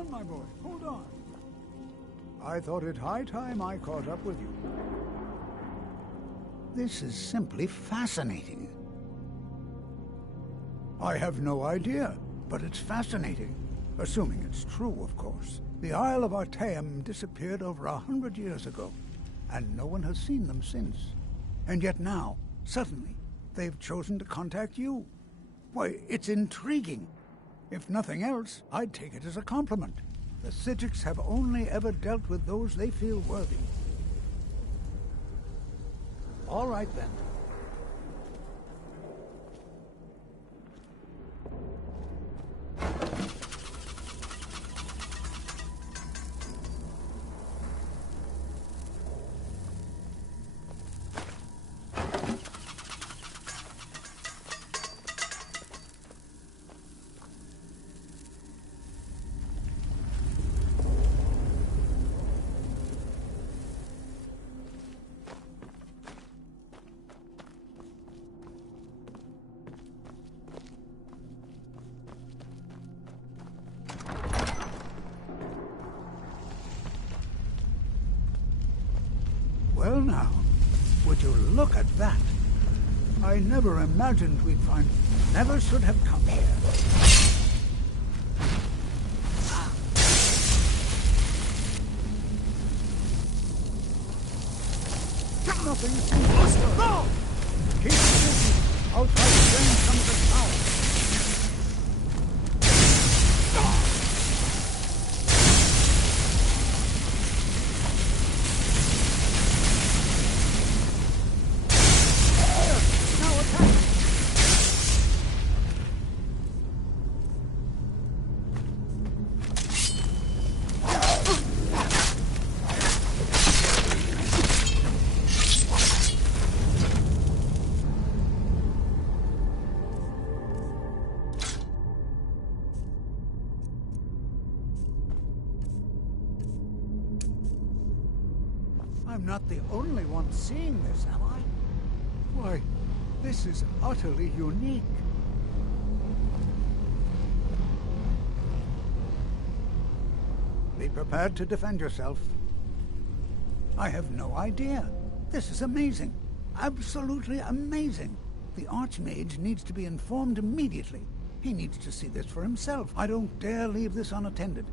on, my boy. Hold on. I thought it high time I caught up with you. This is simply fascinating. I have no idea, but it's fascinating. Assuming it's true, of course. The Isle of Artaeum disappeared over 100 years ago, and no one has seen them since. And yet now, suddenly, they've chosen to contact you. Why, it's intriguing. If nothing else, I'd take it as a compliment. The Psijics have only ever dealt with those they feel worthy. All right, then. Well now, would you look at that? I never imagined we'd find... Never should have come here. Nothing seems to go! Keep busy. I'll try to drain some of the power. I'm not the only one seeing this, am I? Why, this is utterly unique. Be prepared to defend yourself. I have no idea. This is amazing. Absolutely amazing. The Archmage needs to be informed immediately. He needs to see this for himself. I don't dare leave this unattended.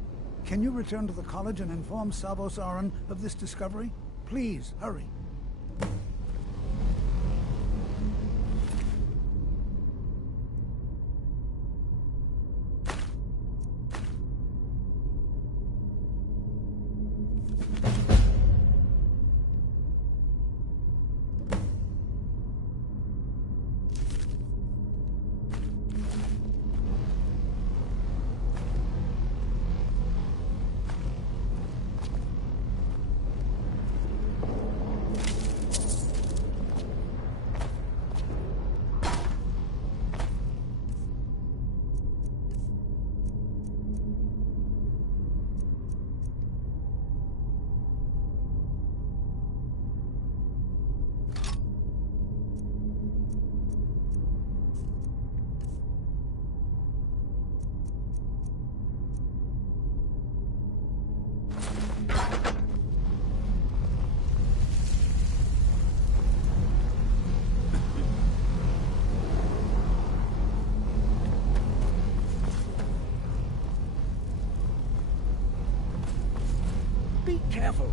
Can you return to the college and inform Savos Aran of this discovery? Please, hurry. Be careful.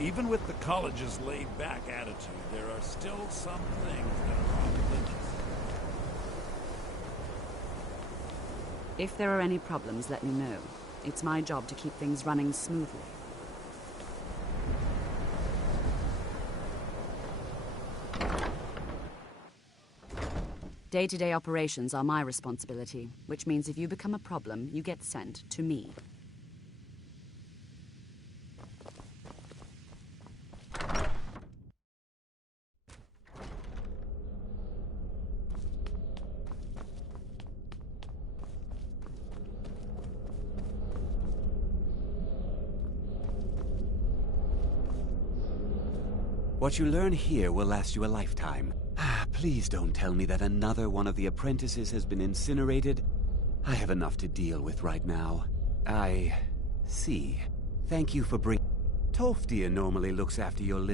Even with the college's laid-back attitude, there are still some things that are off limits. If there are any problems, let me know. It's my job to keep things running smoothly. Day-to-day operations are my responsibility, which means if you become a problem, you get sent to me. What you learn here will last you a lifetime. Please don't tell me that another one of the apprentices has been incinerated. I have enough to deal with right now. I see. Thank you for bringing... Tolfdir normally looks after your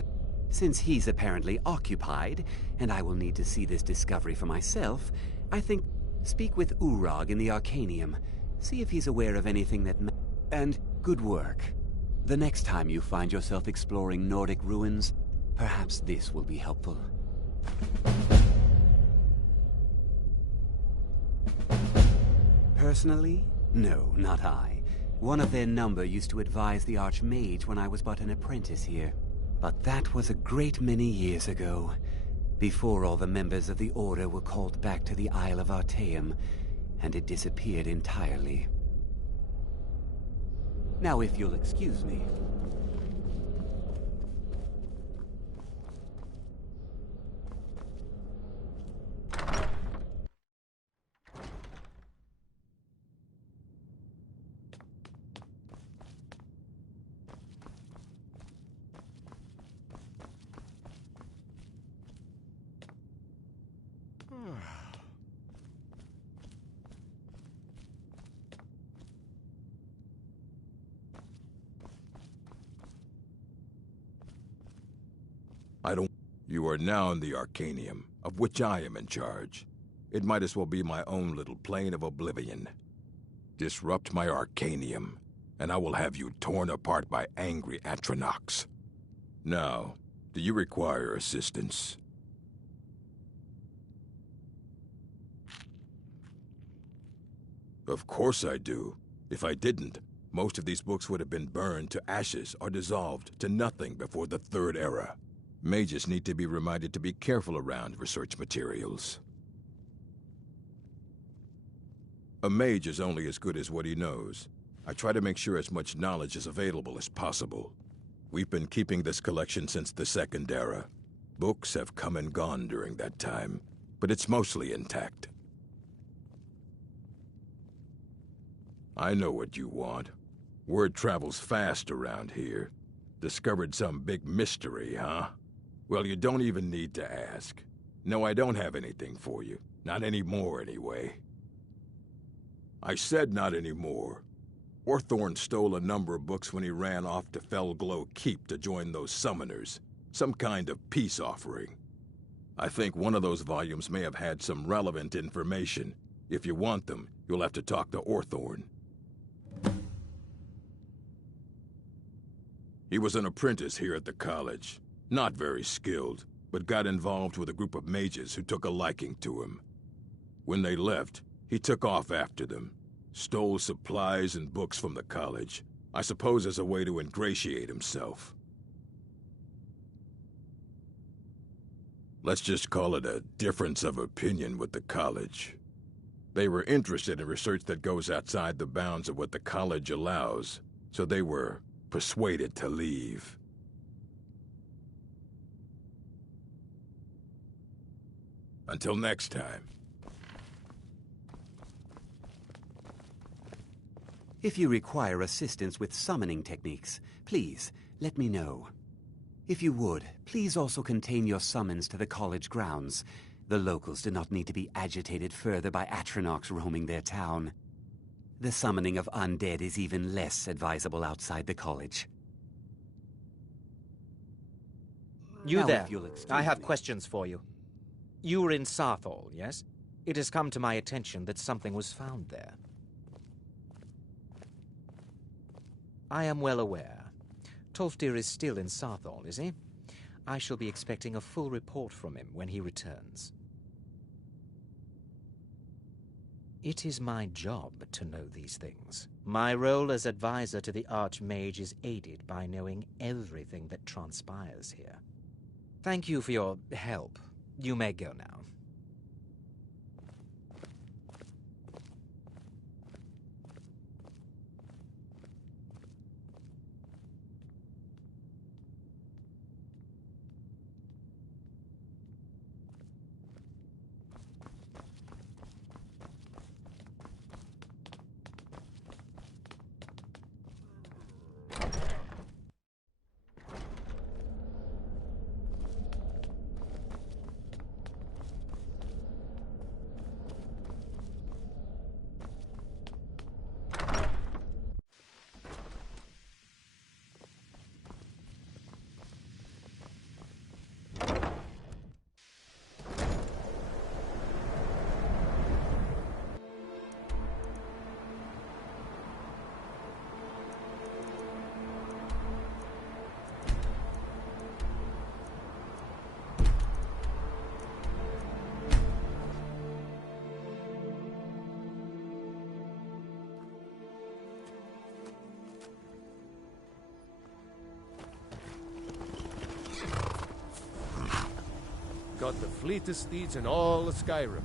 Since he's apparently occupied, and I will need to see this discovery for myself, I think speak with Urag in the Arcanium. See if he's aware of anything that... And good work. The next time you find yourself exploring Nordic ruins, perhaps this will be helpful. Personally? No, not I. One of their number used to advise the Archmage when I was but an apprentice here. But that was a great many years ago, before all the members of the Order were called back to the Isle of Artaeum, and it disappeared entirely. Now, if you'll excuse me... You are now in the Arcanium, of which I am in charge. It might as well be my own little plane of oblivion. Disrupt my Arcanium, and I will have you torn apart by angry Atronachs. Now, do you require assistance? Of course I do. If I didn't, most of these books would have been burned to ashes or dissolved to nothing before the Third Era. Mages need to be reminded to be careful around research materials. A mage is only as good as what he knows. I try to make sure as much knowledge is available as possible. We've been keeping this collection since the Second Era. Books have come and gone during that time, but it's mostly intact. I know what you want. Word travels fast around here. Discovered some big mystery, huh? Well, you don't even need to ask. No, I don't have anything for you. Not anymore, anyway. I said not anymore. Orthorn stole a number of books when he ran off to Felglow Keep to join those summoners. Some kind of peace offering. I think one of those volumes may have had some relevant information. If you want them, you'll have to talk to Orthorn. He was an apprentice here at the college. Not very skilled, but got involved with a group of mages who took a liking to him. When they left, he took off after them. Stole supplies and books from the college. I suppose as a way to ingratiate himself. Let's just call it a difference of opinion with the college. They were interested in research that goes outside the bounds of what the college allows, so they were persuaded to leave. Until next time. If you require assistance with summoning techniques, please let me know. If you would, please also contain your summons to the college grounds. The locals do not need to be agitated further by Atronachs roaming their town. The summoning of undead is even less advisable outside the college. You Now, there. if you'll excuse I have me. questions for you. You were in Sarthol, yes? It has come to my attention that something was found there. I am well aware. Tolfdir is still in Sarthal, is he? I shall be expecting a full report from him when he returns. It is my job to know these things. My role as advisor to the Archmage is aided by knowing everything that transpires here. Thank you for your help. You may go now. Got the fleetest steeds in all of Skyrim.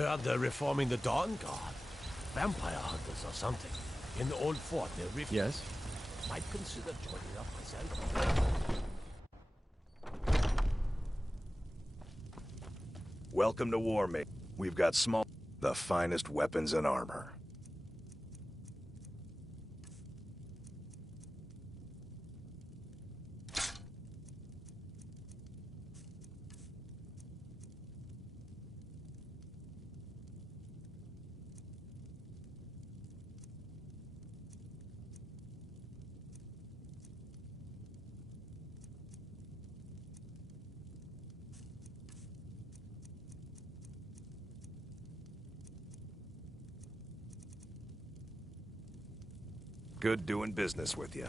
Heard they're reforming the Dawn Guard. Vampire hunters or something. In the old fort near Rift. Yes? Might consider joining up myself. Welcome to Warmate. We've got the finest weapons and armor. Good doing business with you.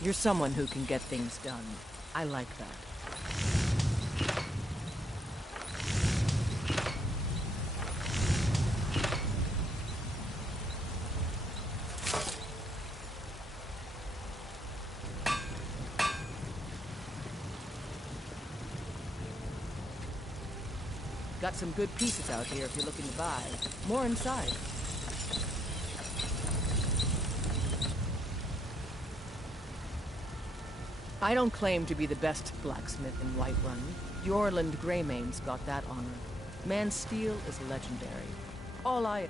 You're someone who can get things done. I like that. Got some good pieces out here if you're looking to buy. More inside. I don't claim to be the best blacksmith in Whiterun. Yorland Greymane's got that honor. Man's steel is legendary. All I...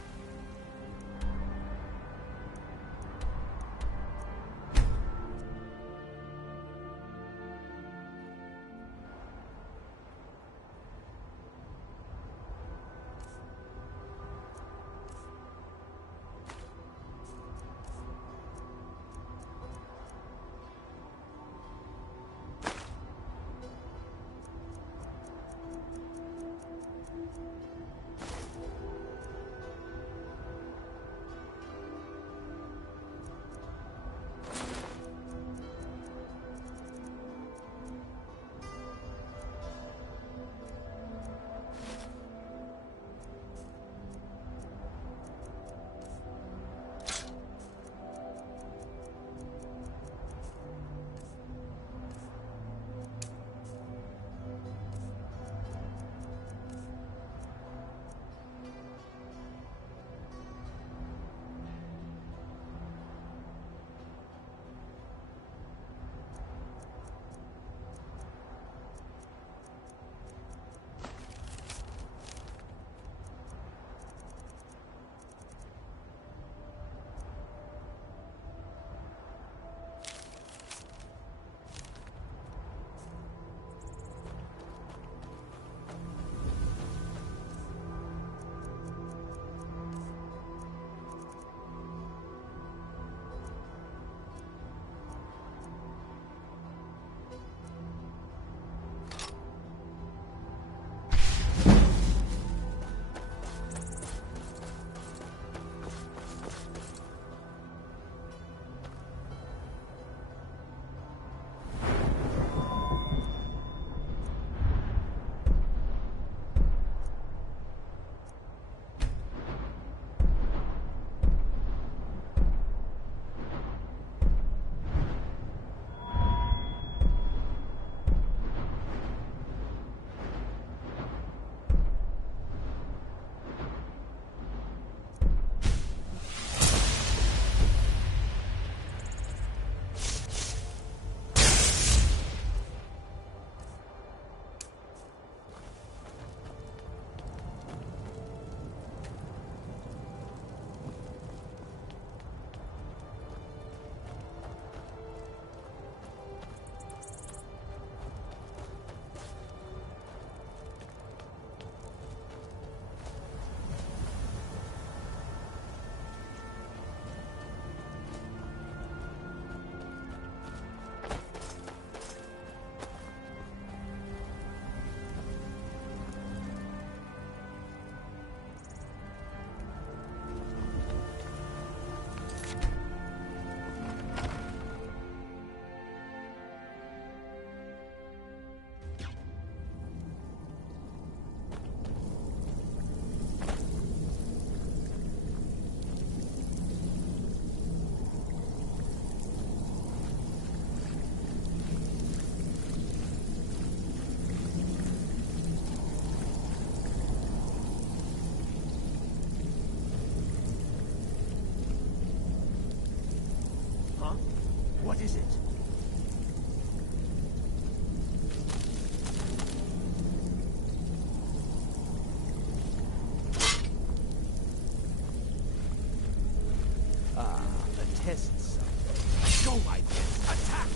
is it? Ah, the test site. Go, my test. Attack!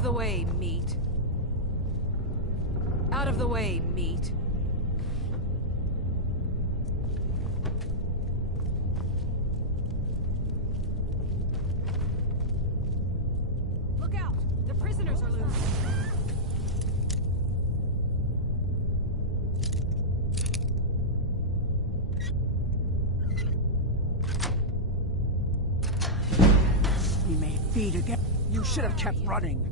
of the way, meat. Out of the way, meat. Look out! The prisoners are loose. We may feed again. You should have kept running.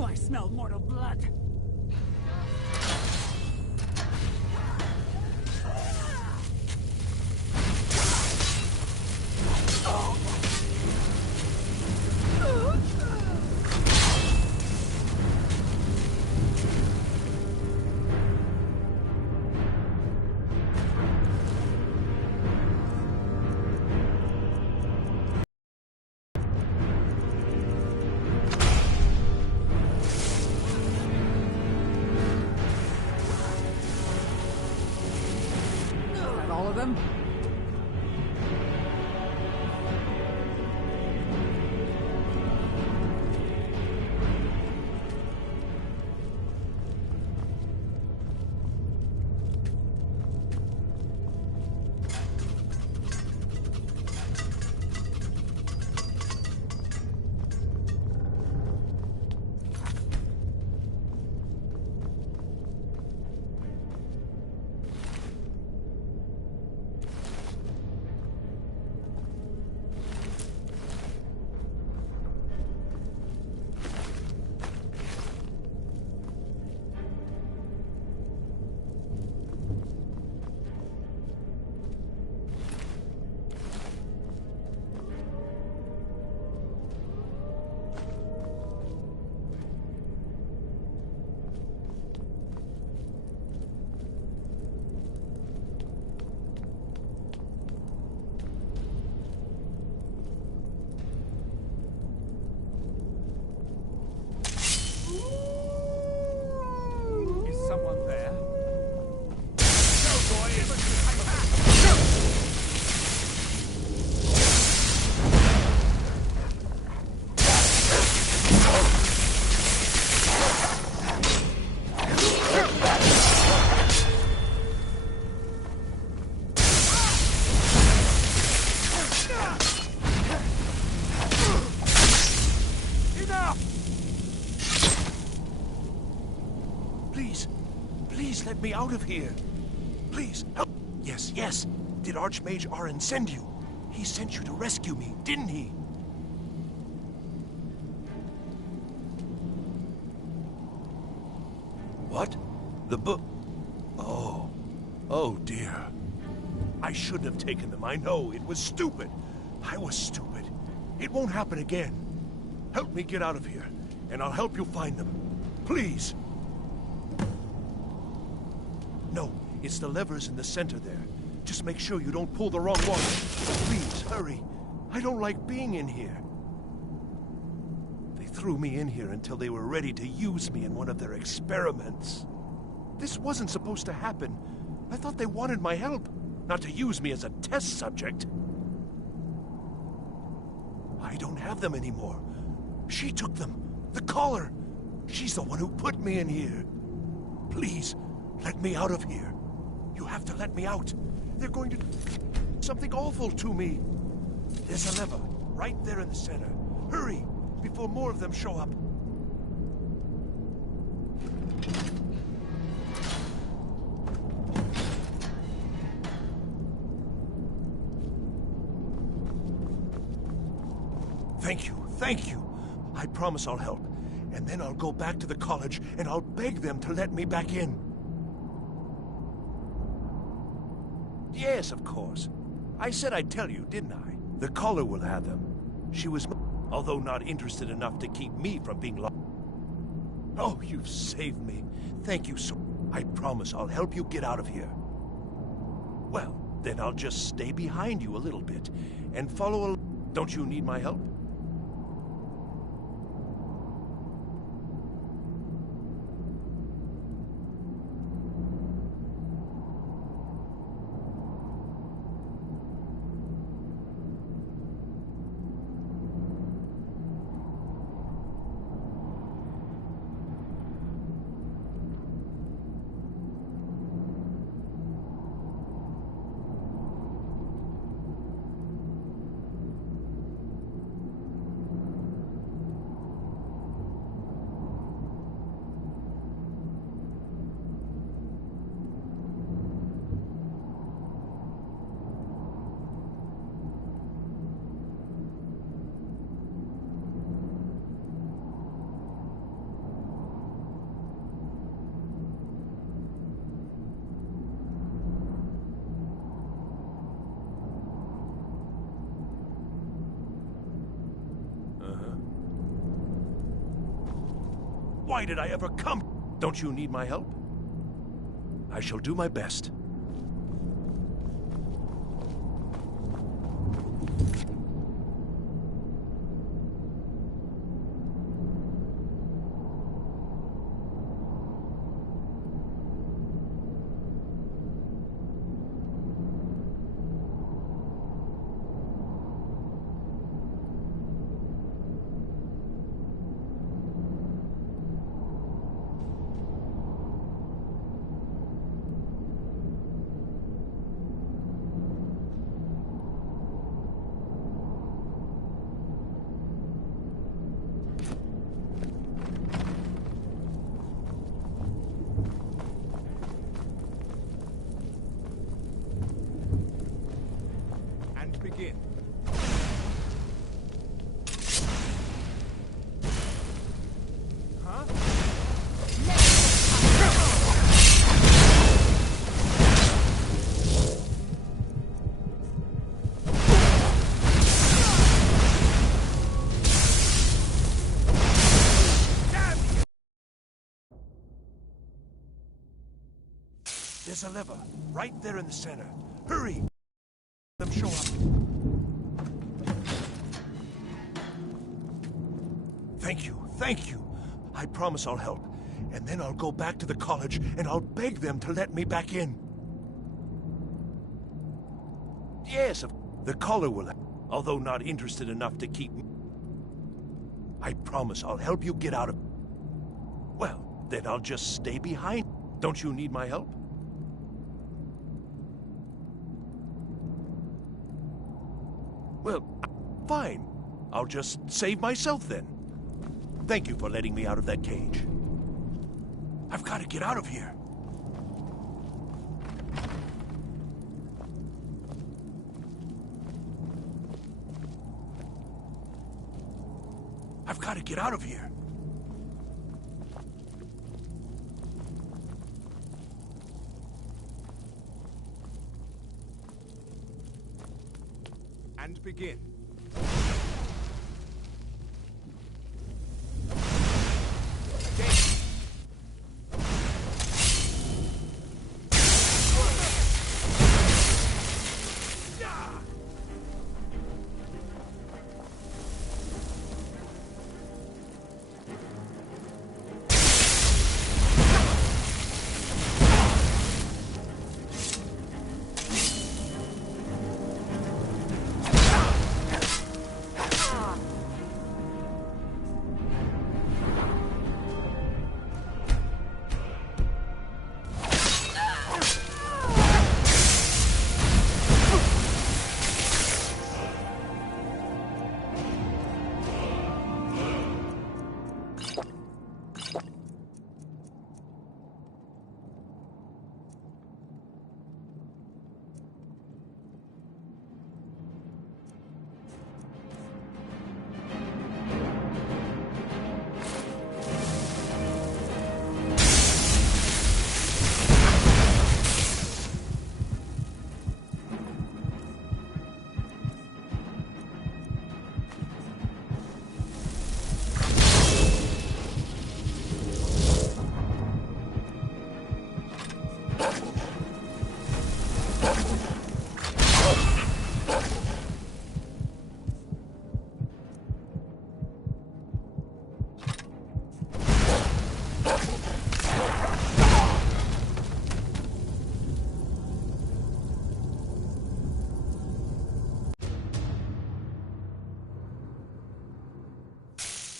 I smell mortal blood. All of them? Someone there? Please let me out of here. Please, help. Yes, yes. Did Archmage Arin send you? He sent you to rescue me, didn't he? What? The book? Oh. Oh, dear. I shouldn't have taken them. I know. It was stupid. I was stupid. It won't happen again. Help me get out of here, and I'll help you find them. Please. No, it's the levers in the center there. Just make sure you don't pull the wrong one. Please, hurry. I don't like being in here. They threw me in here until they were ready to use me in one of their experiments. This wasn't supposed to happen. I thought they wanted my help, not to use me as a test subject. I don't have them anymore. She took them. The collar. She's the one who put me in here. Please, let me out of here. You have to let me out. They're going to do something awful to me. There's a lever right there in the center. Hurry, before more of them show up. Thank you, thank you. I promise I'll help. And then I'll go back to the college and I'll beg them to let me back in. Yes, of course. I said I'd tell you, didn't I? The caller will have them. She was, although not interested enough to keep me from being lost. Oh, you've saved me. Thank you so. I promise I'll help you get out of here. Well, then I'll just stay behind you a little bit and follow along. Don't you need my help? Why did I ever come? Don't you need my help? I shall do my best. Begin. Huh? There's a lever right there in the center. Hurry! Them show up. Thank you, thank you. I promise I'll help. And then I'll go back to the college and I'll beg them to let me back in. Yes, the caller will, although not interested enough to keep me. I promise I'll help you get out of. Well, then I'll just stay behind. Don't you need my help? Well, fine. I'll just save myself then. Thank you for letting me out of that cage. I've got to get out of here. I've got to get out of here. And begin.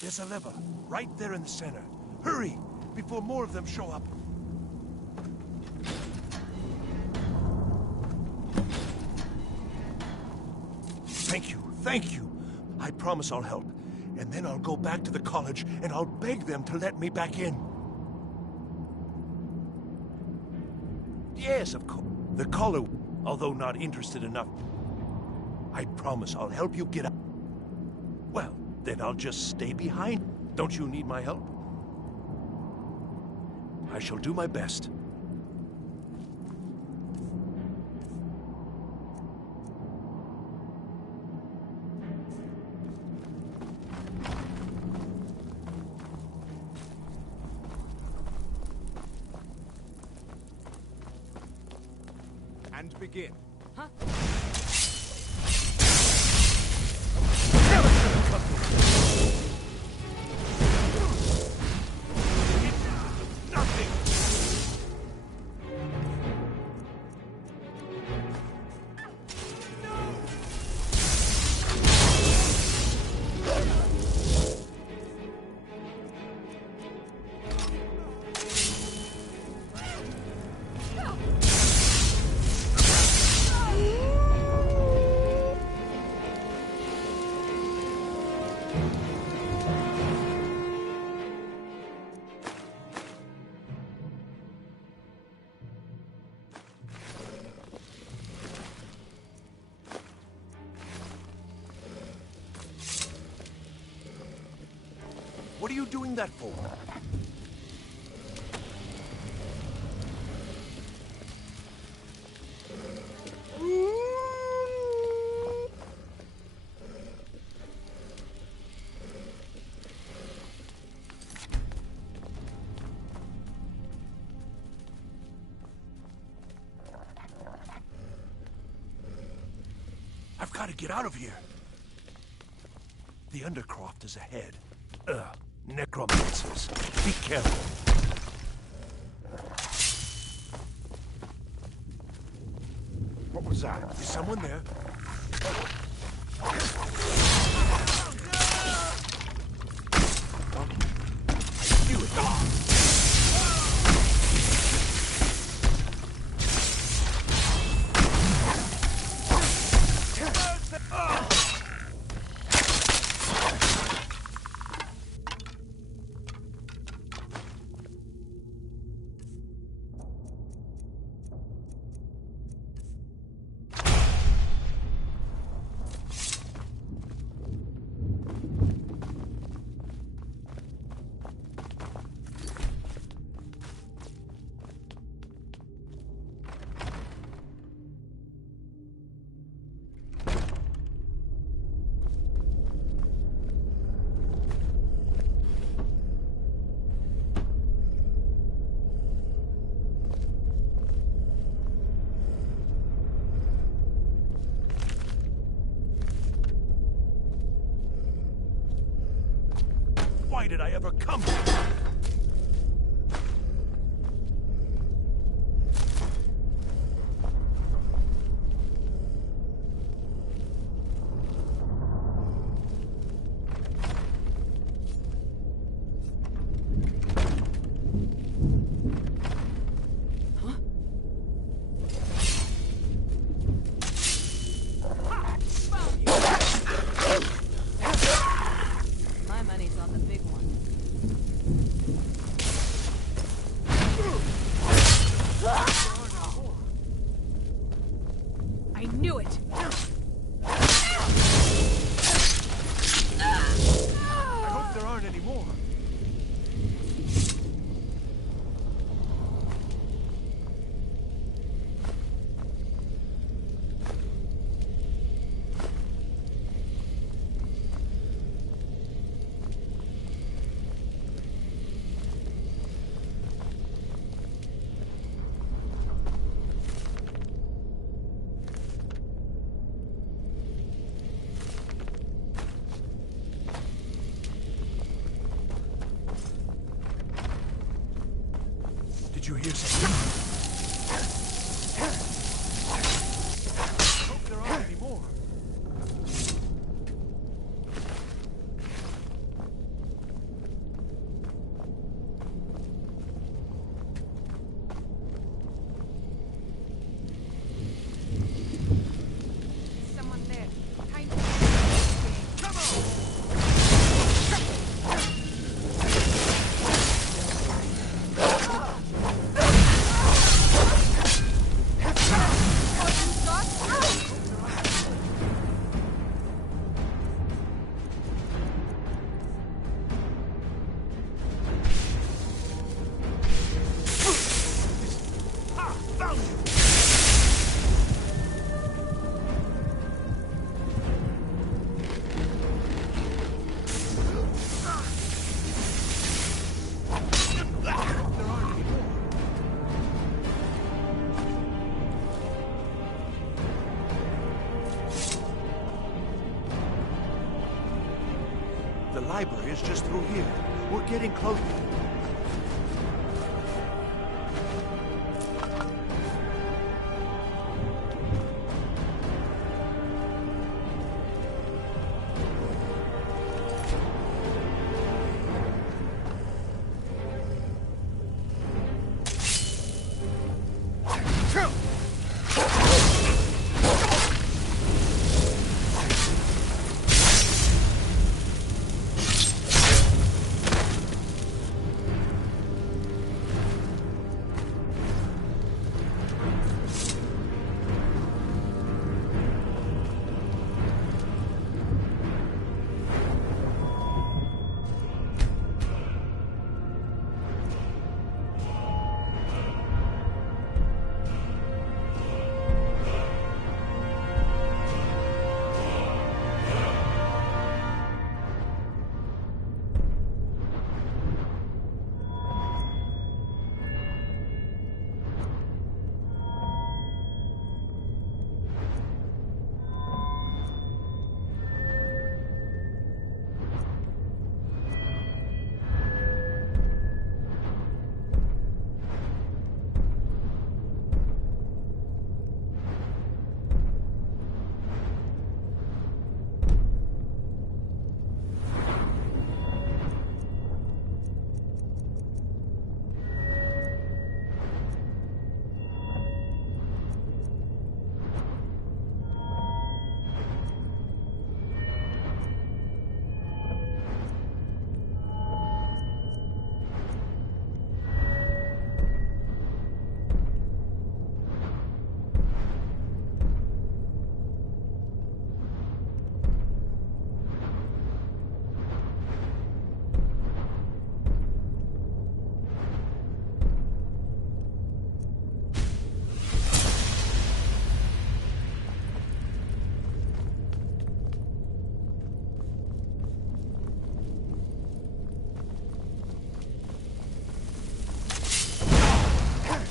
There's a lever, right there in the center. Hurry, before more of them show up. Thank you. I promise I'll help. And then I'll go back to the college and I'll beg them to let me back in. Yes, of course. The caller, although not interested enough. I promise I'll help you get out. Well, then I'll just stay behind. Don't you need my help? I shall do my best. And begin. Huh? What are you doing that for? I've got to get out of here. The Undercroft is ahead. Necromancers. Be careful. What was that? Is someone there? I knew it. Why did I ever come here? My money's on the big one. I knew it! I hope there aren't any more. Did you hear something? I hope there aren't any more. Someone there. Kind Come on! Found you! There aren't any more. The library is just through here. We're getting close.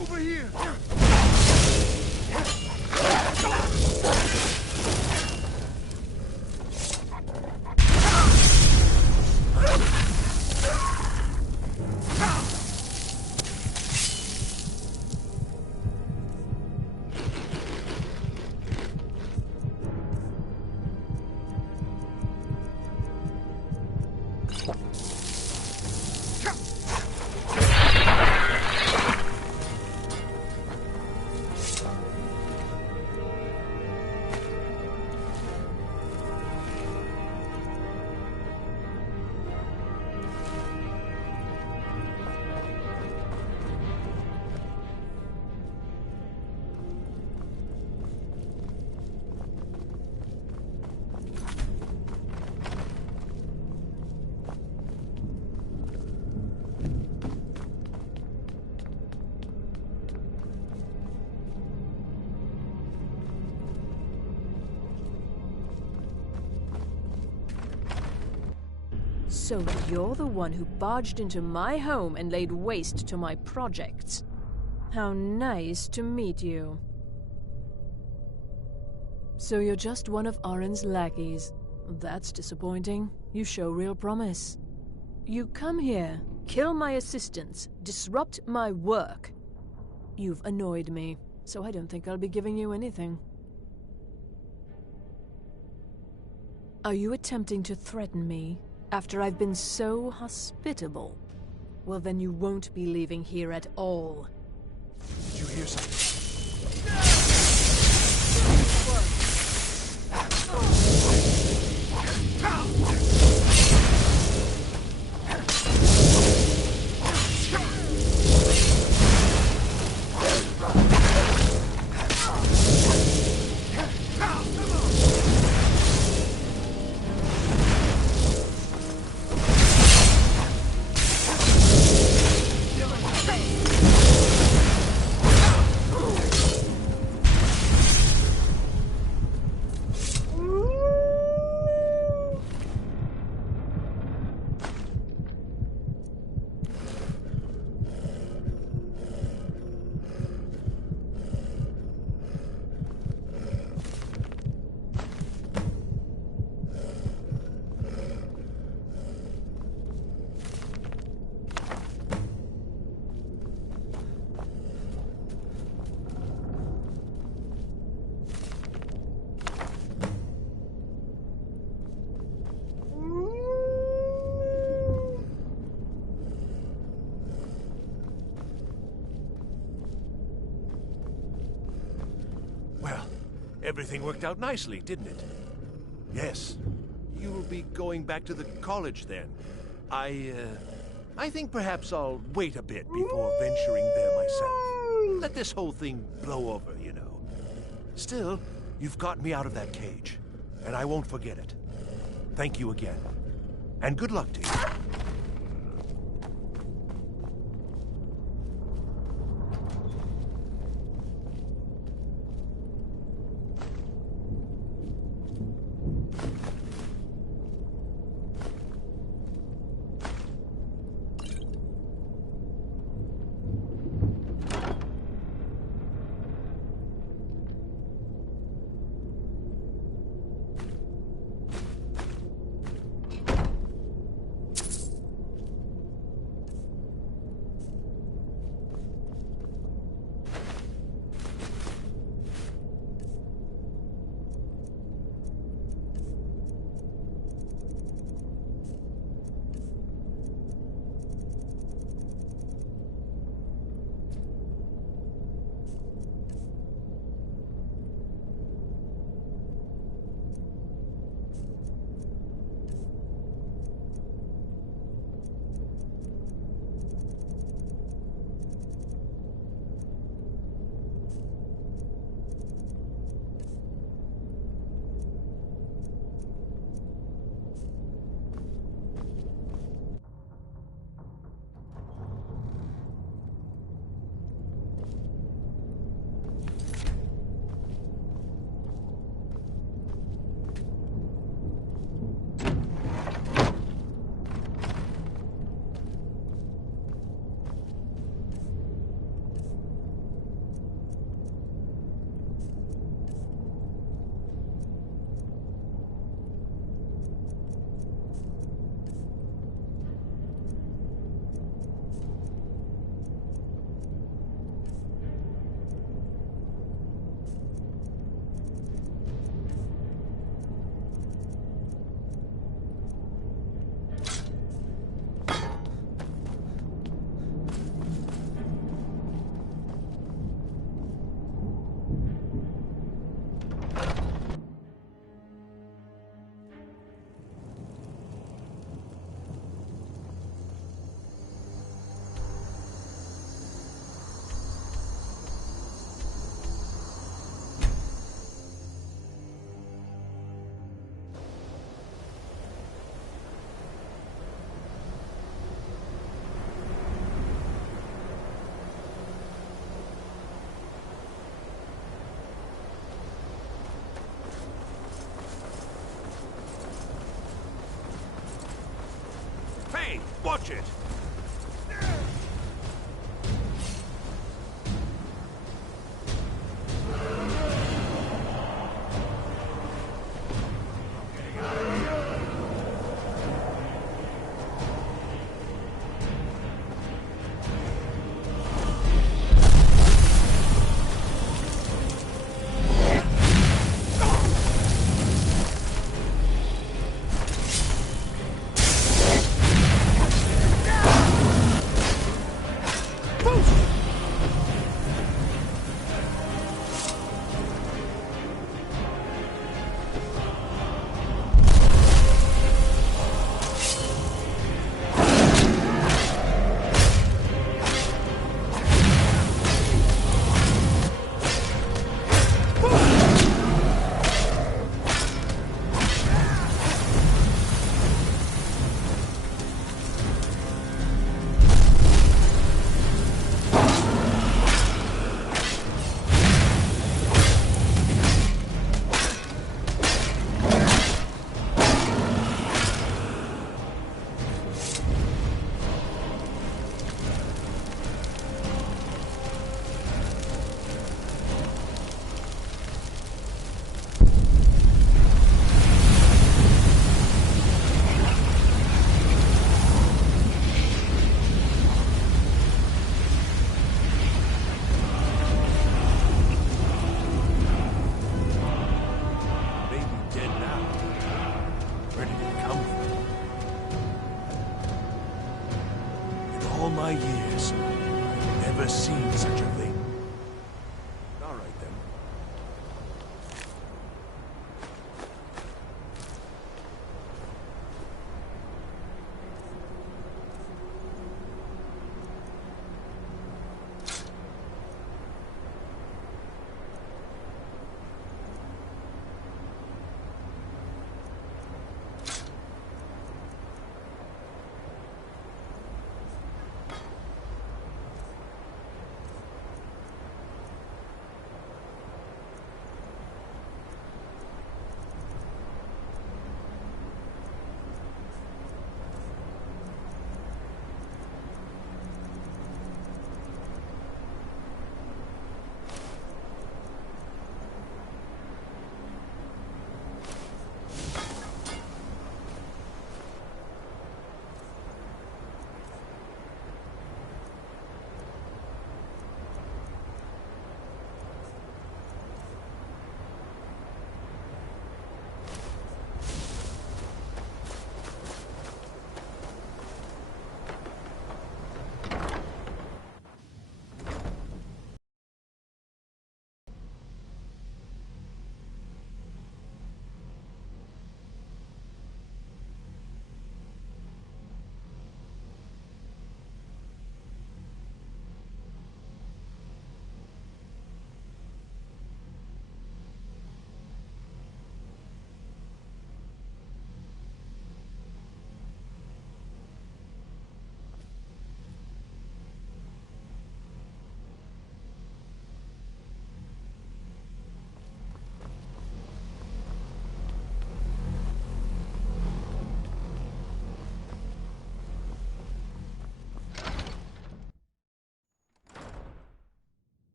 Over here! So you're the one who barged into my home and laid waste to my projects. How nice to meet you. So you're just one of Arin's lackeys. That's disappointing. You show real promise. You come here, kill my assistants, disrupt my work. You've annoyed me, so I don't think I'll be giving you anything. Are you attempting to threaten me after I've been so hospitable? Well, then you won't be leaving here at all. Did you hear something? Everything worked out nicely, didn't it? Yes. You'll be going back to the college then. I think perhaps I'll wait a bit before venturing there myself. Let this whole thing blow over, you know. Still, you've got me out of that cage, and I won't forget it. Thank you again. And good luck to you. shit. All my years, I've never seen such a thing. All right, then.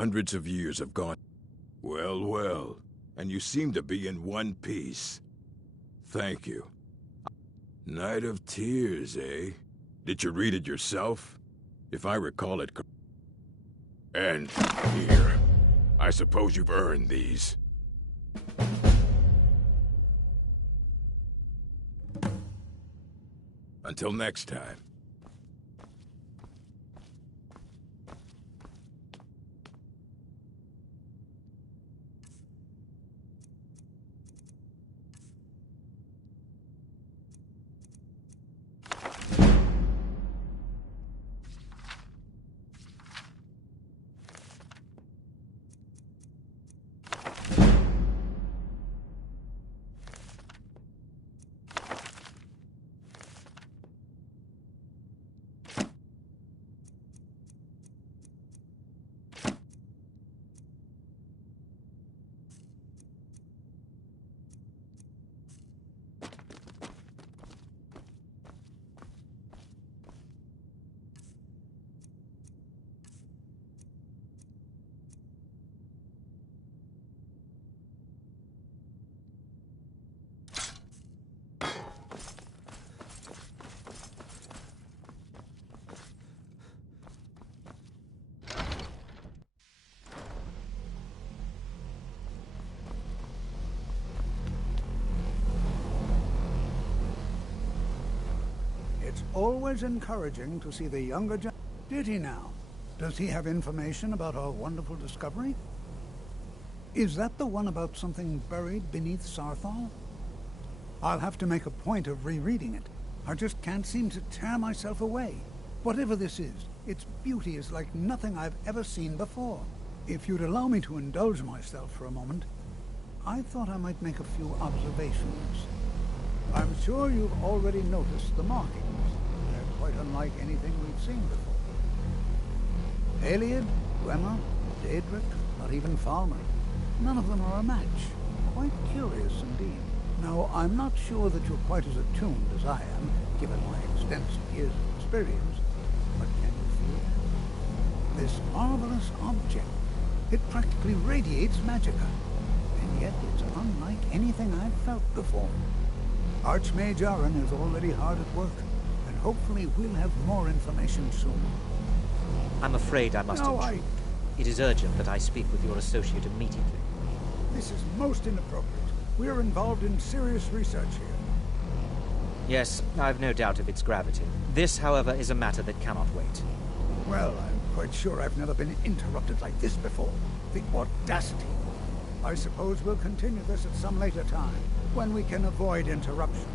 Hundreds of years have gone. Well, well. And you seem to be in one piece. Thank you. Night of Tears, eh? Did you read it yourself? If I recall it and here. I suppose you've earned these. Until next time. It's always encouraging to see the younger gen... Did he now? Does he have information about our wonderful discovery? Is that the one about something buried beneath Sarthal? I'll have to make a point of rereading it. I just can't seem to tear myself away. Whatever this is, its beauty is like nothing I've ever seen before. If you'd allow me to indulge myself for a moment, I thought I might make a few observations. I'm sure you've already noticed the markings. They're quite unlike anything we've seen before. Aliad, Dwemer, Daedric, not even Falmer. None of them are a match. Quite curious indeed. Now, I'm not sure that you're quite as attuned as I am, given my extensive years of experience, but can you feel that? This marvelous object, it practically radiates magicka, and yet it's unlike anything I've felt before. Archmage Aaron is already hard at work, and hopefully we'll have more information soon. I'm afraid I must intrude. It is urgent that I speak with your associate immediately. This is most inappropriate. We're involved in serious research here. Yes, I've no doubt of its gravity. This, however, is a matter that cannot wait. Well, I'm quite sure I've never been interrupted like this before. The audacity. I suppose we'll continue this at some later time, when we can avoid interruptions.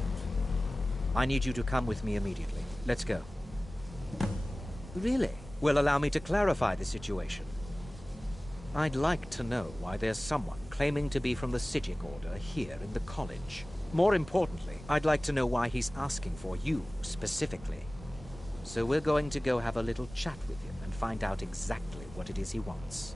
I need you to come with me immediately. Let's go. Really? Well, allow me to clarify the situation. I'd like to know why there's someone claiming to be from the Psijic Order here in the college. More importantly, I'd like to know why he's asking for you, specifically. So we're going to go have a little chat with him and find out exactly what it is he wants.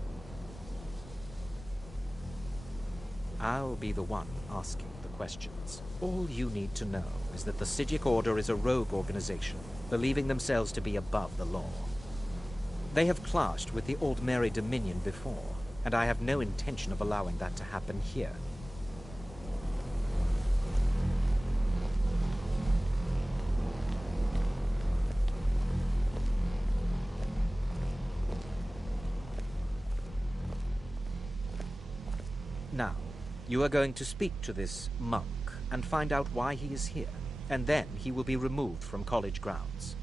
I'll be the one asking the questions. All you need to know is that the Psijic Order is a rogue organization, believing themselves to be above the law. They have clashed with the Old Mary Dominion before, and I have no intention of allowing that to happen here. Now, you are going to speak to this monk and find out why he is here, and then he will be removed from college grounds.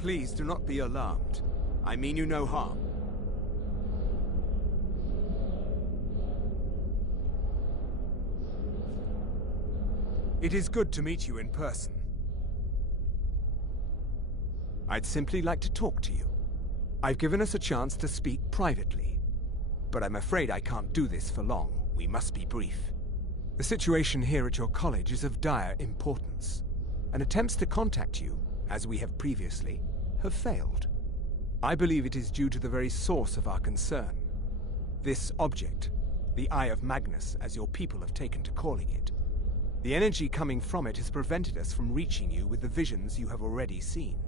Please do not be alarmed. I mean you no harm. It is good to meet you in person. I'd simply like to talk to you. I've given us a chance to speak privately, but I'm afraid I can't do this for long. We must be brief. The situation here at your college is of dire importance, and attempts to contact you, as we have previously, have failed. I believe it is due to the very source of our concern. This object, the Eye of Magnus, as your people have taken to calling it. The energy coming from it has prevented us from reaching you with the visions you have already seen.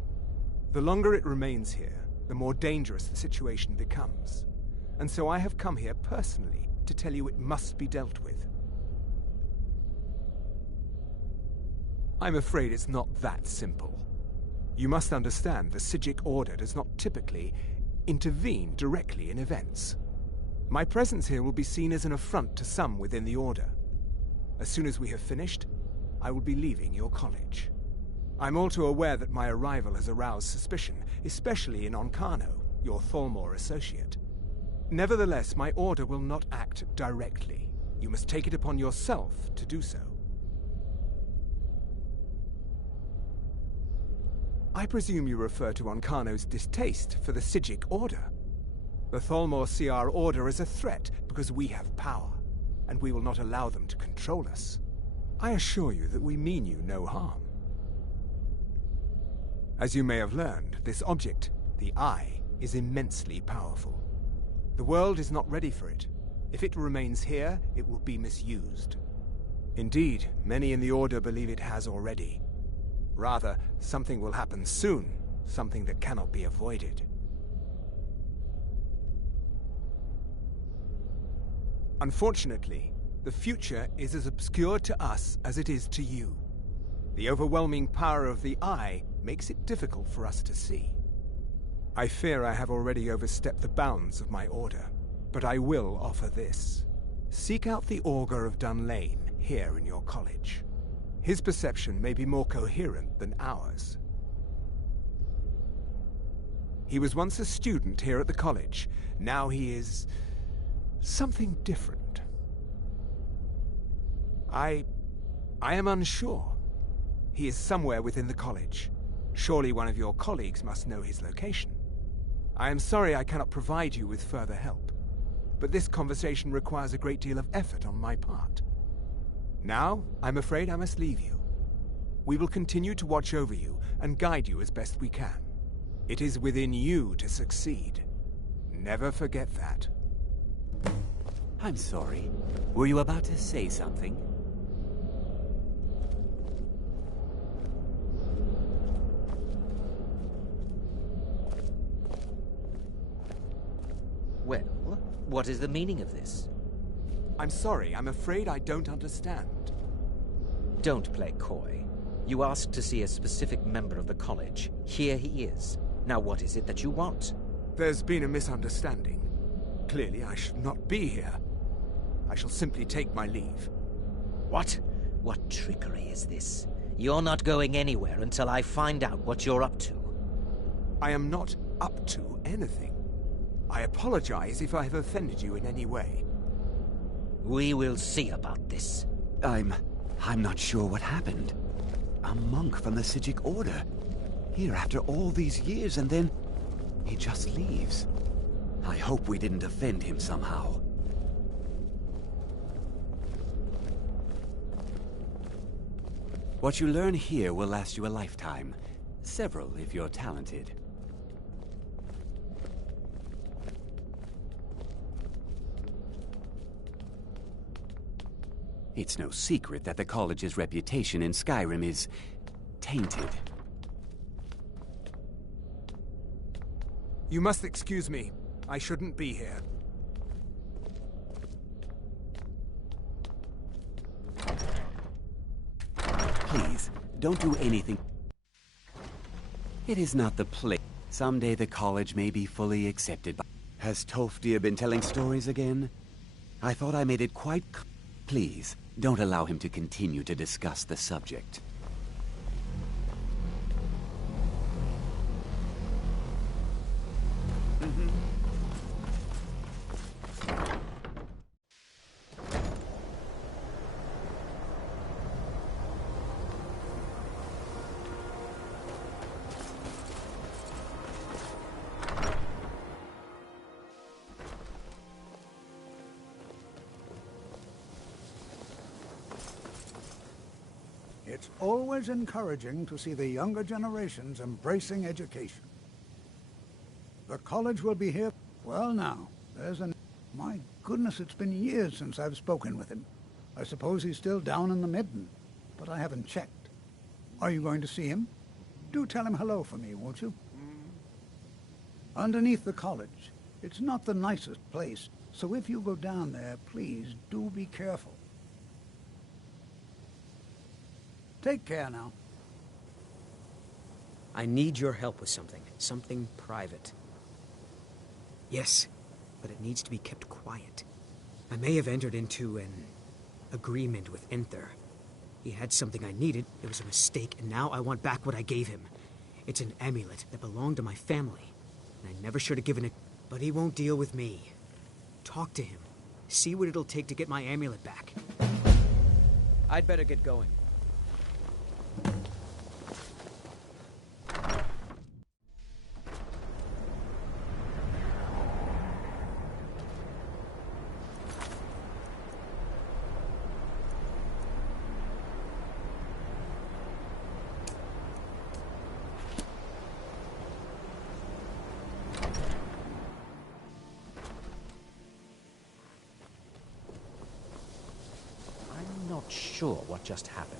The longer it remains here, the more dangerous the situation becomes. And so I have come here personally to tell you it must be dealt with. I'm afraid it's not that simple. You must understand the Psijic Order does not typically intervene directly in events. My presence here will be seen as an affront to some within the Order. As soon as we have finished, I will be leaving your college. I'm all too aware that my arrival has aroused suspicion, especially in Onkano, your Thalmor associate. Nevertheless, my Order will not act directly. You must take it upon yourself to do so. I presume you refer to Onkano's distaste for the Psijic Order. The Thalmor see our Order as a threat because we have power, and we will not allow them to control us. I assure you that we mean you no harm. As you may have learned, this object, the Eye, is immensely powerful. The world is not ready for it. If it remains here, it will be misused. Indeed, many in the Order believe it has already. Rather, something will happen soon, something that cannot be avoided. Unfortunately, the future is as obscure to us as it is to you. The overwhelming power of the Eye makes it difficult for us to see. I fear I have already overstepped the bounds of my order, but I will offer this. Seek out the Augur of Dunlane here in your college. His perception may be more coherent than ours. He was once a student here at the college. Now he is something different. I am unsure. He is somewhere within the college. Surely one of your colleagues must know his location. I am sorry I cannot provide you with further help, but this conversation requires a great deal of effort on my part. Now, I'm afraid I must leave you. We will continue to watch over you and guide you as best we can. It is within you to succeed. Never forget that. I'm sorry. Were you about to say something? Well, what is the meaning of this? I'm sorry, I'm afraid I don't understand. Don't play coy. You asked to see a specific member of the college. Here he is. Now what is it that you want? There's been a misunderstanding. Clearly I should not be here. I shall simply take my leave. What? What trickery is this? You're not going anywhere until I find out what you're up to. I am not up to anything. I apologize if I have offended you in any way. We will see about this. I'm not sure what happened. A monk from the Sijic Order. Here after all these years, and then he just leaves. I hope we didn't offend him somehow. What you learn here will last you a lifetime. Several, if you're talented. It's no secret that the college's reputation in Skyrim is tainted. You must excuse me. I shouldn't be here. Please, don't do anything. It is not the place. Someday the college may be fully accepted by... Has Tofdir been telling stories again? I thought I made it quite... Please, don't allow him to continue to discuss the subject. It's always encouraging to see the younger generations embracing education. The college will be here. Well now, there's an... My goodness, it's been years since I've spoken with him. I suppose he's still down in the Midden, but I haven't checked. Are you going to see him? Do tell him hello for me, won't you? Underneath the college. It's not the nicest place, so if you go down there, please do be careful. Take care now. I need your help with something. Something private. Yes, but it needs to be kept quiet. I may have entered into an agreement with Enther. He had something I needed, it was a mistake, and now I want back what I gave him. It's an amulet that belonged to my family, and I never should have given it, but he won't deal with me. Talk to him. See what it'll take to get my amulet back. I'd better get going. sure what just happened,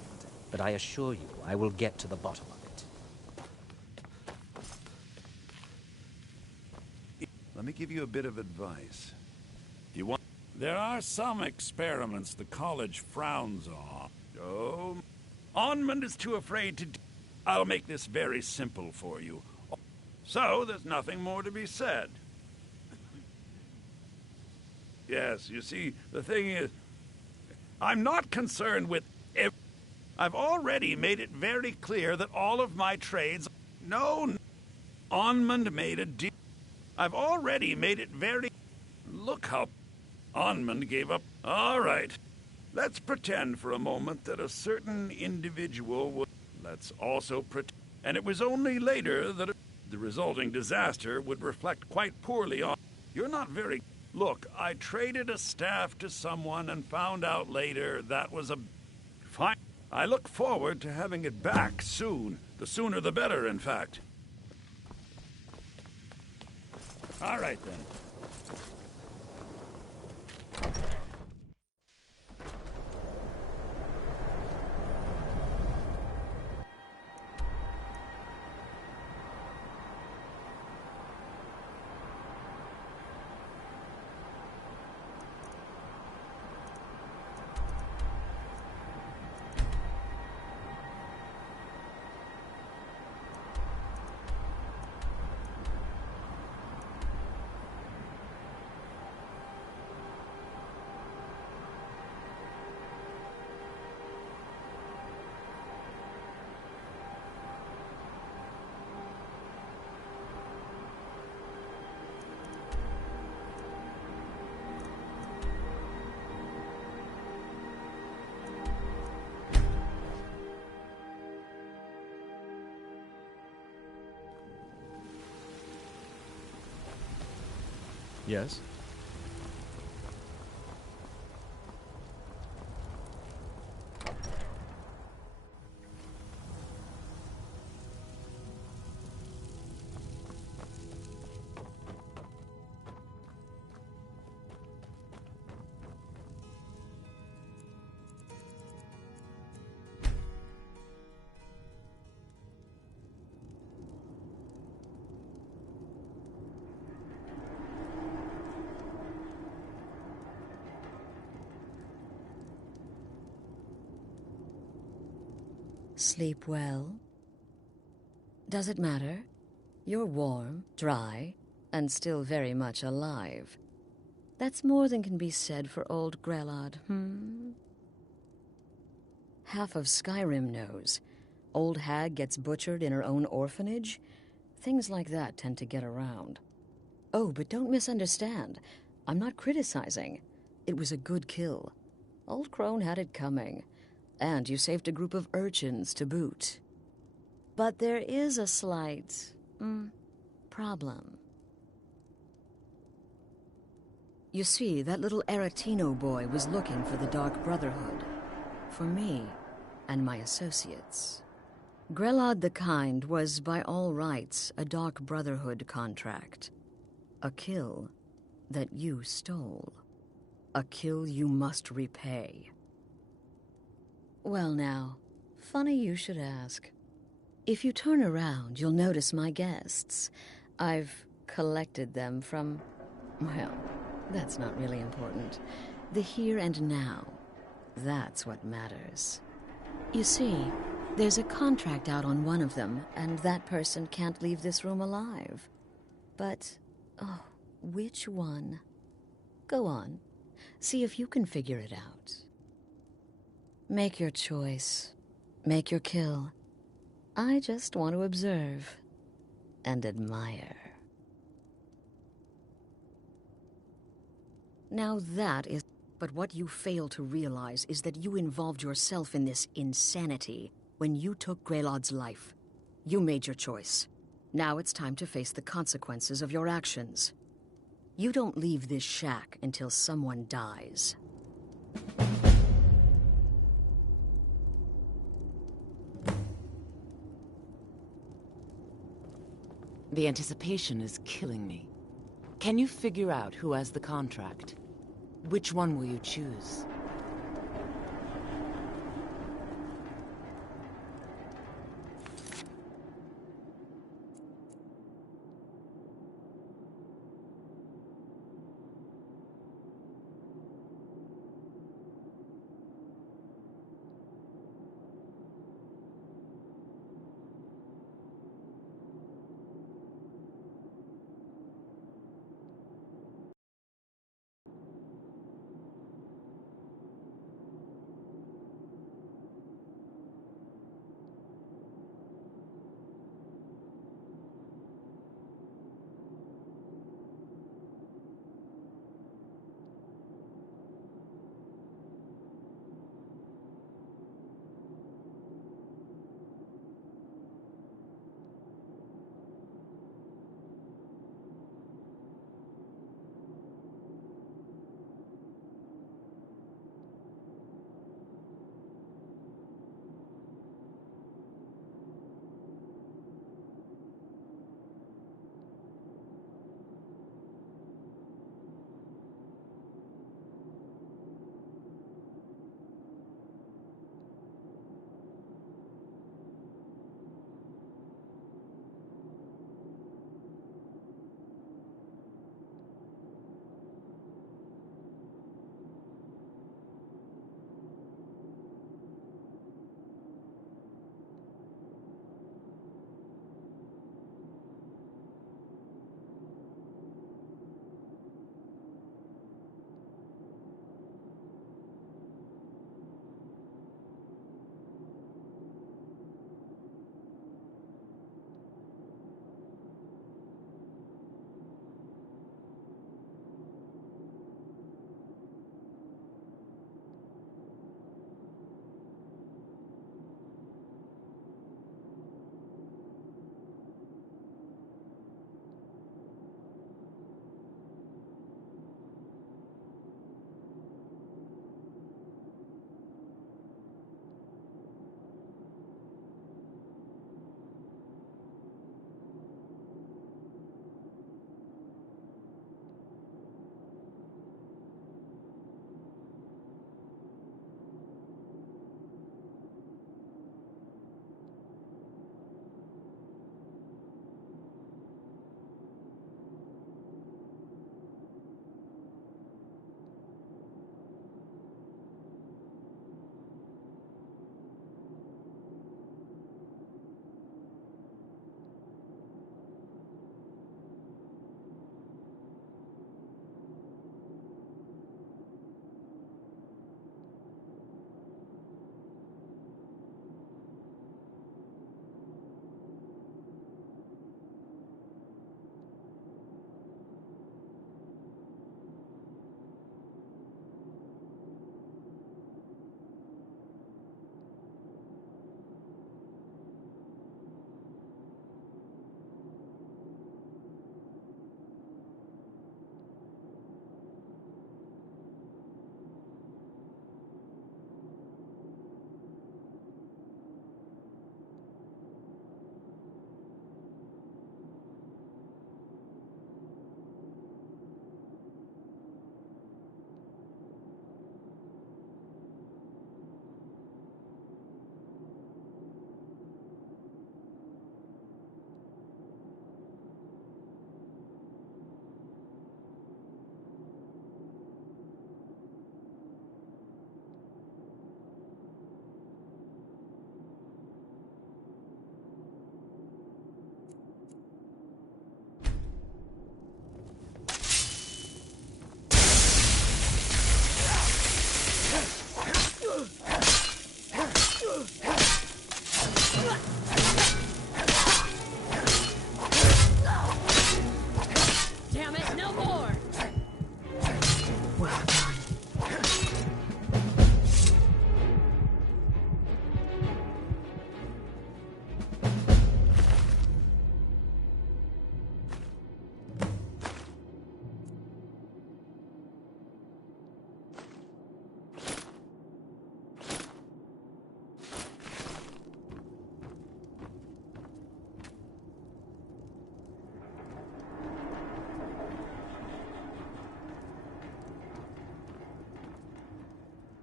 but I assure you I will get to the bottom of it. Let me give you a bit of advice. You want... There are some experiments the college frowns on. Oh, Onmund is too afraid to... I'll make this very simple for you. So, there's nothing more to be said. Yes, you see, the thing is, I'm not concerned with... I've already made it very clear that all of my trades... No, Onmund made a deal. I've already made it very... Look how Onmund gave up. All right. Let's pretend for a moment that a certain individual would... Let's also pretend... And it was only later that the resulting disaster would reflect quite poorly on... You're not very... Look, I traded a staff to someone and found out later that was a... Fine. I look forward to having it back soon. The sooner the better, in fact. All right, then. Yes? Sleep well? Does it matter? You're warm, dry, and still very much alive. That's more than can be said for old Grelod, Half of Skyrim knows. Old hag gets butchered in her own orphanage. Things like that tend to get around. Oh, but don't misunderstand. I'm not criticizing. It was a good kill. Old Crone had it coming. And you saved a group of urchins to boot. But there is a slight, problem. You see, that little Aretino boy was looking for the Dark Brotherhood. For me and my associates. Grelod the Kind was, by all rights, a Dark Brotherhood contract. A kill that you stole. A kill you must repay. Well now, funny you should ask. If you turn around, you'll notice my guests. I've collected them from... well, that's not really important. The here and now. That's what matters. You see, there's a contract out on one of them, and that person can't leave this room alive. But, oh, which one? Go on. See if you can figure it out. Make your choice. Make your kill. I just want to observe and admire. Now that is... But what you fail to realize is that you involved yourself in this insanity when you took Grelod's life. You made your choice. Now it's time to face the consequences of your actions. You don't leave this shack until someone dies. The anticipation is killing me. Can you figure out who has the contract? Which one will you choose?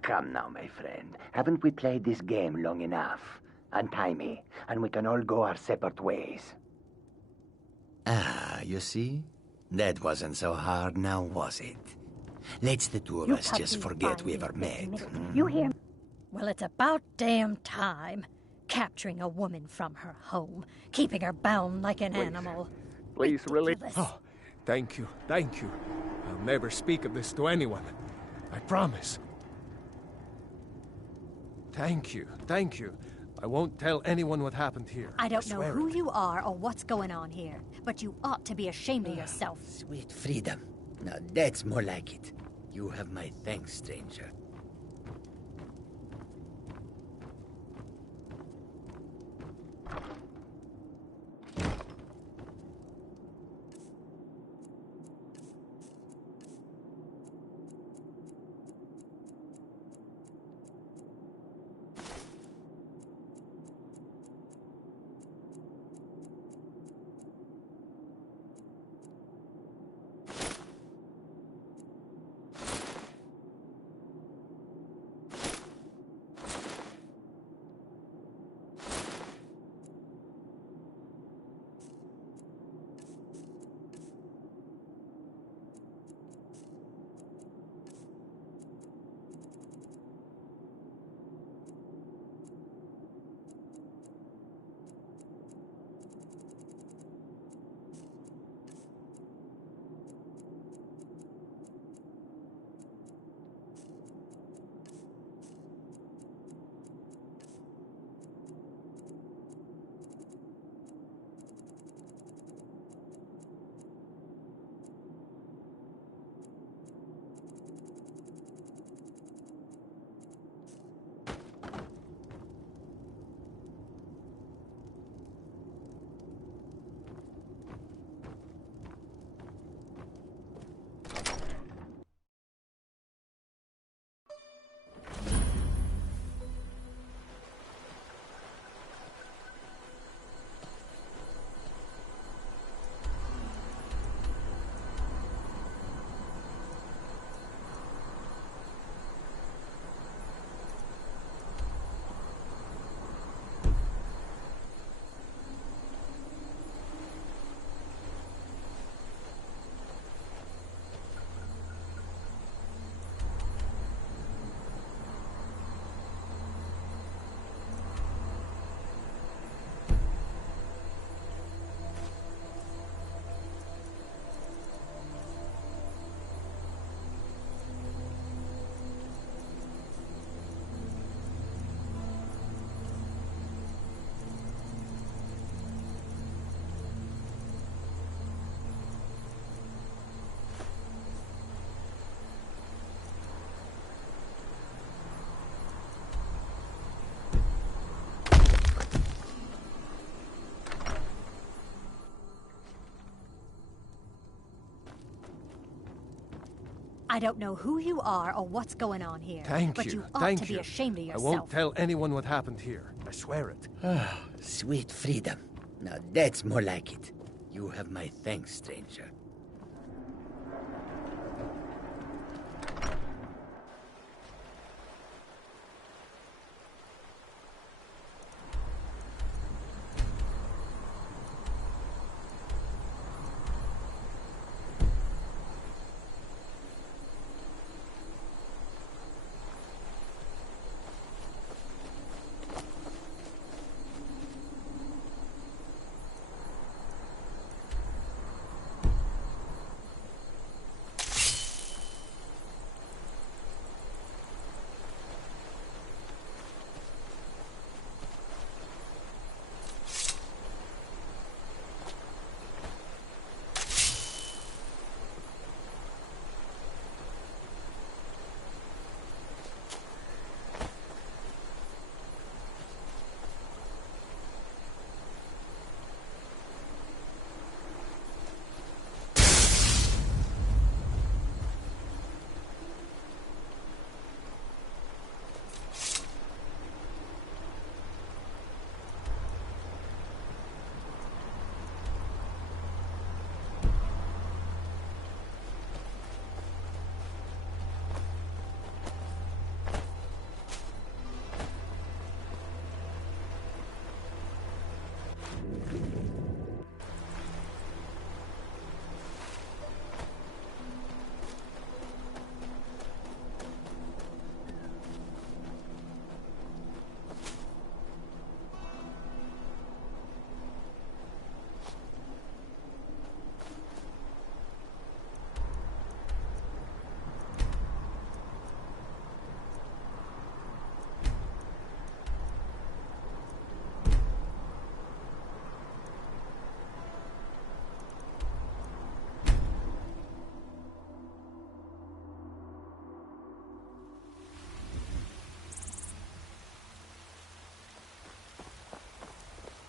Come now, my friend. Haven't we played this game long enough? Untie me, and we can all go our separate ways. Ah, you see? That wasn't so hard now, was it? Let's the two of us just forget we ever met. You hear? Well, it's about damn time. Capturing a woman from her home, keeping her bound like an animal. Please, really? Ridiculous. Oh, thank you, thank you. I'll never speak of this to anyone. I promise. Thank you, thank you. I won't tell anyone what happened here. I don't know who it. you are or what's going on here, but you ought to be ashamed of yourself. Sweet freedom. Now that's more like it. You have my thanks, stranger. I don't know who you are or what's going on here. Thank you, but you ought thank to be you. ashamed of I yourself. won't tell anyone what happened here. I swear it. Ah, sweet freedom. Now that's more like it. You have my thanks, stranger.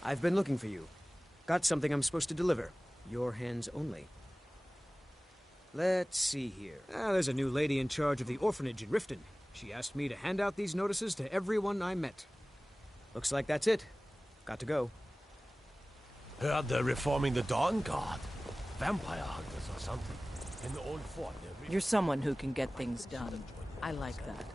I've been looking for you. Got something I'm supposed to deliver. Your hands only. Let's see here. There's a new lady in charge of the orphanage in Riften. She asked me to hand out these notices to everyone I met. Looks like that's it. Got to go. Heard they're reforming the Dawn Guard. Vampire hunters or something. In the old fort. You're someone who can get things done. I like that.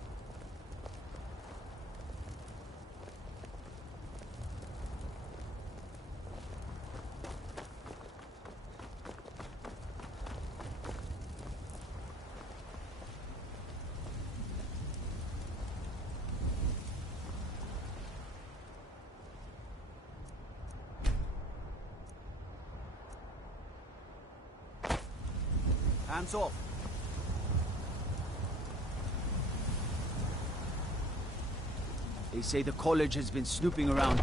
Hands off. They say the college has been snooping around.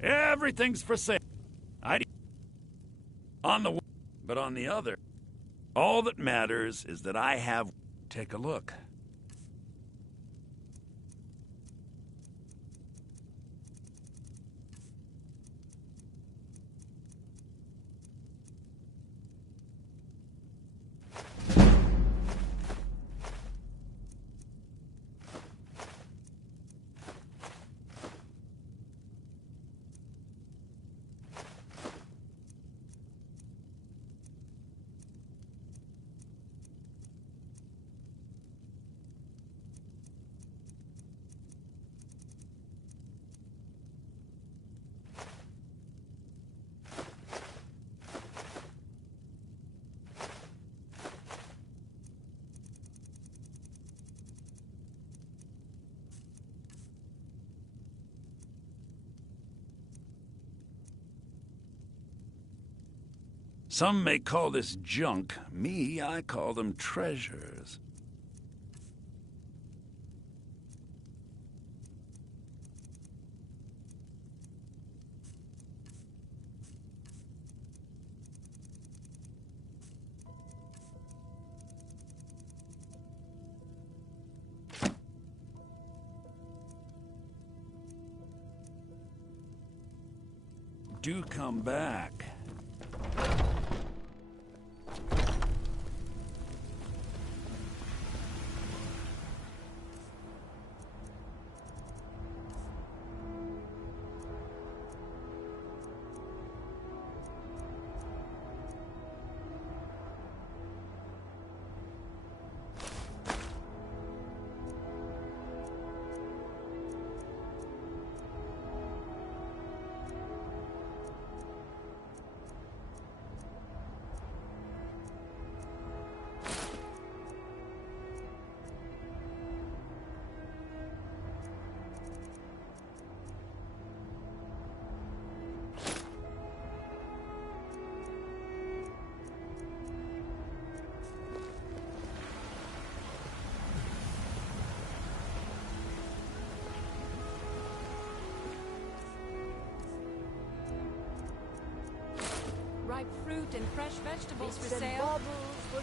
Everything's for sale. On the one, but on the other, all that matters is that I have. Take a look. Some may call this junk. Me, I call them treasures. Do come back. Ripe fruit and fresh vegetables for sale.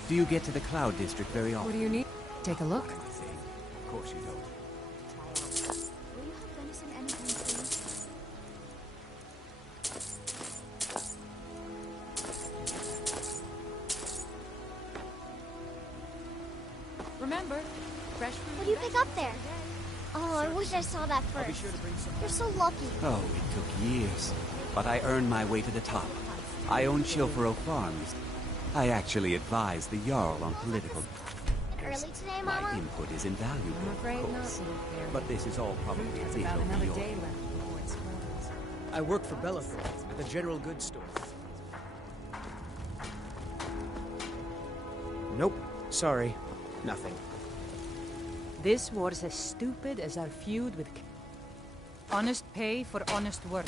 Do you get to the Cloud District very often? What do you need? Take a look. Of course you don't. Will you have venison anytime soon? Remember, fresh fruit. What do you pick up there? Oh, I wish I saw that first. You're so lucky. Oh, it took years. But I earned my way to the top. I own Chilfero Farms. I actually advise the Jarl on political... Early today, My Mama? input is invaluable, I'm afraid of not, course. little fairy. But this is all probably Fruit has a bit about over another your day head. left before it spoils. I work for Bellathor at the general goods store. Nope. Sorry. Nothing. This war's as stupid as our feud with... Honest pay for honest work.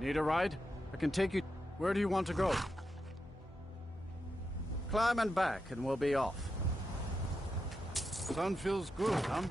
Need a ride? I can take you... Where do you want to go? Climb and back, and we'll be off. Sun feels good, huh?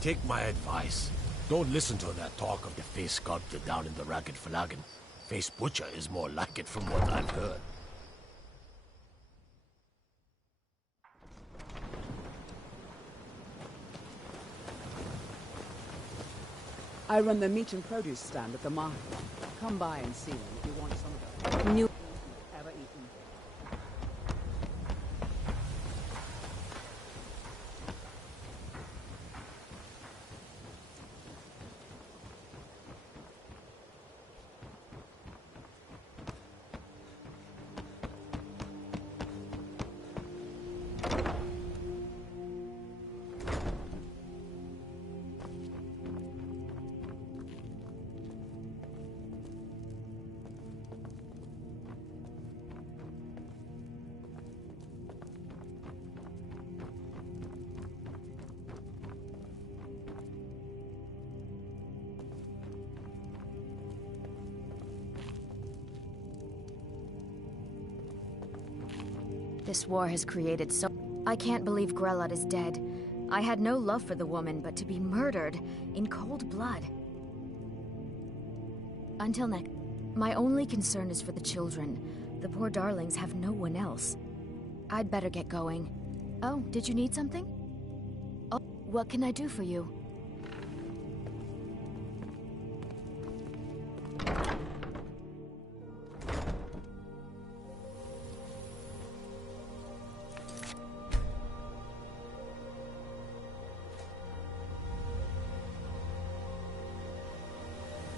Take my advice. Don't listen to that talk of the face sculptor down in the Ragged Flagon. Face Butcher is more like it from what I've heard. I run the meat and produce stand at the market. Come by and see me if you want some of the new ever eaten. This war has created so... I can't believe Grelod is dead. I had no love for the woman, but to be murdered in cold blood. Until next... My only concern is for the children. The poor darlings have no one else. I'd better get going. Oh, did you need something? Oh, what can I do for you?